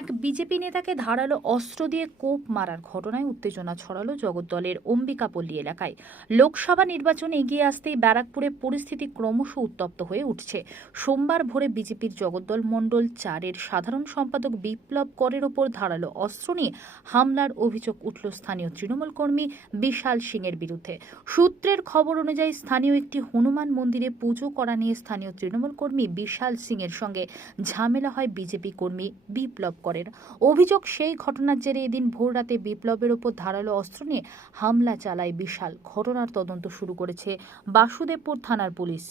এক বিজেপি নেতাকে ধারালো অস্ত্র দিয়ে কোপ মারার ঘটনায় উত্তেজনা ছড়ালো জগদ্দলের অম্বিকাপল্লী এলাকায়। লোকসভা নির্বাচন এগিয়ে আসতেই ব্যারাকপুরে পরিস্থিতি ক্রমশ উত্তপ্ত হয়ে উঠছে। সোমবার ভোরে বিজেপির জগদ্দল মণ্ডল 4-এর সাধারণ সম্পাদক বিপ্লব করের ওপর ধারালো অস্ত্র নিয়ে হামলার অভিযোগ উঠল স্থানীয় তৃণমূল কর্মী বিশাল সিংয়ের বিরুদ্ধে। সূত্রের খবর অনুযায়ী স্থানীয় একটি হনুমান মন্দিরে পুজো করা নিয়ে স্থানীয় তৃণমূল কর্মী বিশাল সিংয়ের সঙ্গে ঝামেলা হয় বিজেপি কর্মী বিপ্লব করের। অভিযোগ, সেই ঘটনার জেরে এদিন ভোর রাতে বিপ্লবের ওপর ধারালো অস্ত্র নিয়ে হামলা চালায় বিশাল। ঘটনার তদন্ত শুরু করেছে বাসুদেবপুর থানার পুলিশ।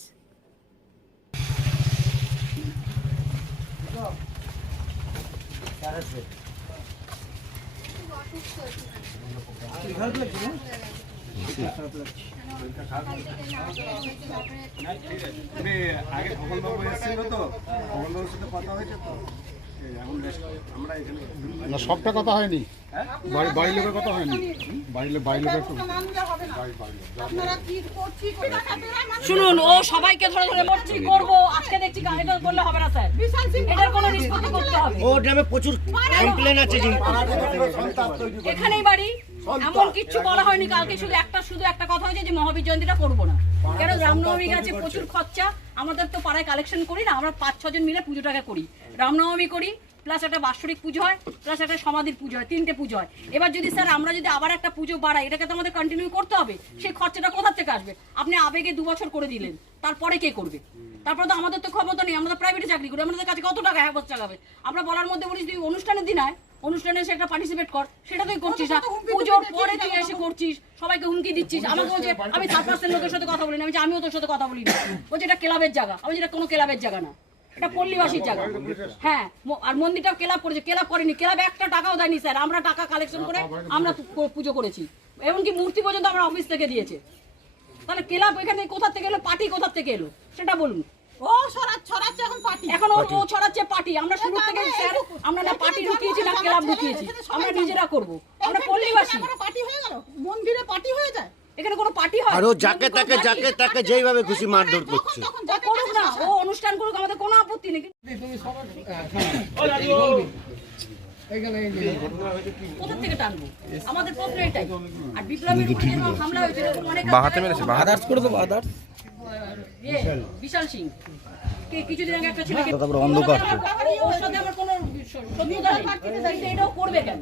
আগে ভগলবাবু এসেছিল তো, ভগলবাবুর সাথে কথা হয়েছে তো, আমরা এখানে না, সবটা কথা হয়নি, বাড়ির লোকের কথা হয়নি, বাড়ির লোকের শুনুন, ও সবাইকে ধরে ধরে বলছি করবো, আজকে দেখছি এটা বললে হবে না স্যার, এটার কোনো নিষ্পত্তি করতে হবে। ও গ্রামে প্রচুর কমপ্লেন আছে, এখানেই বাড়ি, এমন কিচ্ছু বলা হয়নি। কালকে শুধু একটা কথা হয়েছে যে মহাবীর জয়ন্তীটা করবো না, কেন রামনবমী গেছে, প্রচুর খরচা। আমাদের তো পাড়ায় কালেকশন করি না, আমরা 5-6 জন মিলে পুজোটাকে করি, রামনবমী করি, প্লাস একটা বাৎসরিক পুজো হয়, প্লাস একটা সমাধির পুজো হয়, 3টে পুজো হয়। এবার যদি স্যার আমরা যদি আবার একটা পুজো বাড়াই, এটাকে তো আমাদের কন্টিনিউ করতে হবে। সেই খরচাটা কোথা থেকে আসবে? আপনি আবেগে 2 বছর করে দিলেন, তারপরে কে করবে? তারপরে তো আমাদের তো ক্ষমতা নেই, আমরা প্রাইভেটে চাকরি করি, আমাদের কাছে কত টাকা হ্যাঁ বছর লাগাবে? আমরা বলার মধ্যে বলি তুই অনুষ্ঠানের দিন আয়, অনুষ্ঠানে এসে একটা পার্টিসিপেট কর, সেটা তুই করছিস না। পুজোর পরে তুই এসে করছিস, সবাইকে হুমকি দিচ্ছিস। আমাকে বলছে আমি 3-5 লোকের সাথে কথা বলি না, আমি যে আমিও তোর সাথে কথা বলি না। বলছে এটা ক্লাবের জায়গা, আমি যেটা কোনো ক্লাবের জায়গা না, এটা পল্লীবাসীর জায়গা। হ্যাঁ, আর মন্দিরটাও ক্লাব করেছে, ক্লাব করেনি, ক্লাব একটা টাকাও দেয়নি স্যার। আমরা টাকা কালেকশন করে আমরা পুজো করেছি, এমনকি মূর্তি পর্যন্ত আমরা অফিস থেকে দিয়েছে। তাহলে ক্লাব এখানে কোথা থেকে এলো, পার্টি কোথা থেকে এলো সেটা বলুন। ও ছড়াচ্ছে এখন পার্টি, এখন ও ছড়াচ্ছে পার্টি। আমরা শুরু থেকে স্যার আমরা না পার্টি ঢুকিয়েছি না ক্লাব ঢুকিয়েছি, আমরা নিজেরা করব। আমরা পল্লীবাসী, পার্টি হয়ে গেল, মন্দিরে পার্টি হয়ে যায়, এখানে কোনো পার্টি হয়? আর ও যাকে তাকে যেইভাবে খুশি মারধর করছে। ও করুক না, ও অনুষ্ঠান করুক, আমাদের কোনো আপত্তি নেই। কোথা থেকে টানবো? আমাদের প্রশ্ন এটাই। আর বিপ্লবের উপরে হামলা হয়েছে, অনেক বাহাতে মেরেছে, বাহাদার্স করে দেবো, বাহাদার্স বিশাল সিং কিছুদিন আগে একটা ছেলেকে অন্ধকার, ওর সাথে আমার কোনো শত্রুতা নেই, এটাও করবে কেন?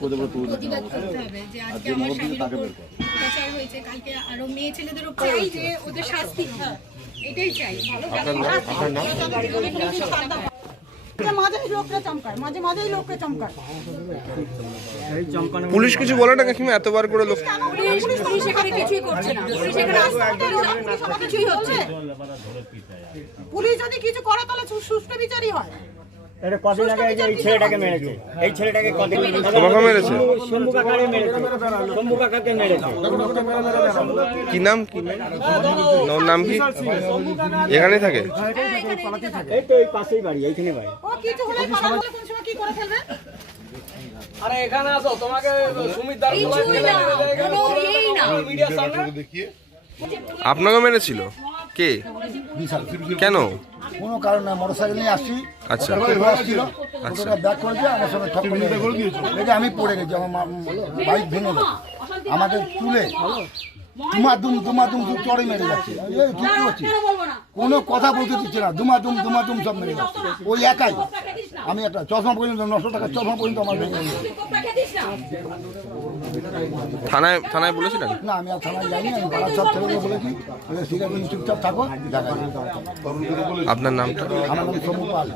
প্রতিবাদ করতে হবে যে আজকে আমার স্বামীর উপর অত্যাচার হয়েছে, কালকে আরো মেয়ে ছেলেদেরও চাই যে ওদের শাস্তি, এটাই চাই। পুলিশ কিছু বলে না কাকিমা? এতবার করে লোক পুলিশ এখানে কিছুই করছে না, পুলিশ এখানে কিছুই হচ্ছে। পুলিশ যদি কিছু করে তাহলে সুষ্ঠু বিচারই হয়। এটা কদিন আগে এই ছেলেটাকে মেরেছে, এই ছেলেটাকে কদিন তোমাকে মেরেছে, শম্ভু কাকাকে মেরেছে, শম্ভু কাকাকে মেরেছে। কি নাম, কি ওর নাম কি? এখানেই থাকে, এই তো এই পাশেই বাড়ি, এইখানে বাড়ি। ও কিছু হলে পালা বলে কোন সময় কি করে ফেলবে? আরে এখানে আসো, তোমাকে সুমিত দাস মিডিয়ার সামনে আপনাকে মেরেছিল কে? কেন? কোনো কারণ না, মোটরসাইকেল নিয়ে আসছি, আচ্ছা আসছিল, ব্যাক করেছে, আমার সঙ্গে ঠক করে আমি পড়ে গেছি, আমার বাইক ভেঙে গেছে, আমাকে তুলে দুমাদুম চড়ে মেরে যাচ্ছে। কি করছি, কোনো কথা বলতে দিচ্ছে না, দুমাদুম সব মেরে যাচ্ছে। ওই একাই, আমি একটা চশমা পর্যন্ত 900 টাকার চশমা পর্যন্ত আমার ভেঙে গেছে। থানায় বলেছিলেন? না, আমি আর থানায় যাইনি, আমি পাড়ার সব ছেলেকে বলেছি ঠিক আছে চুপচাপ থাকো, দেখা যাবে। আপনার নামটা? আমার নাম সমু পাল।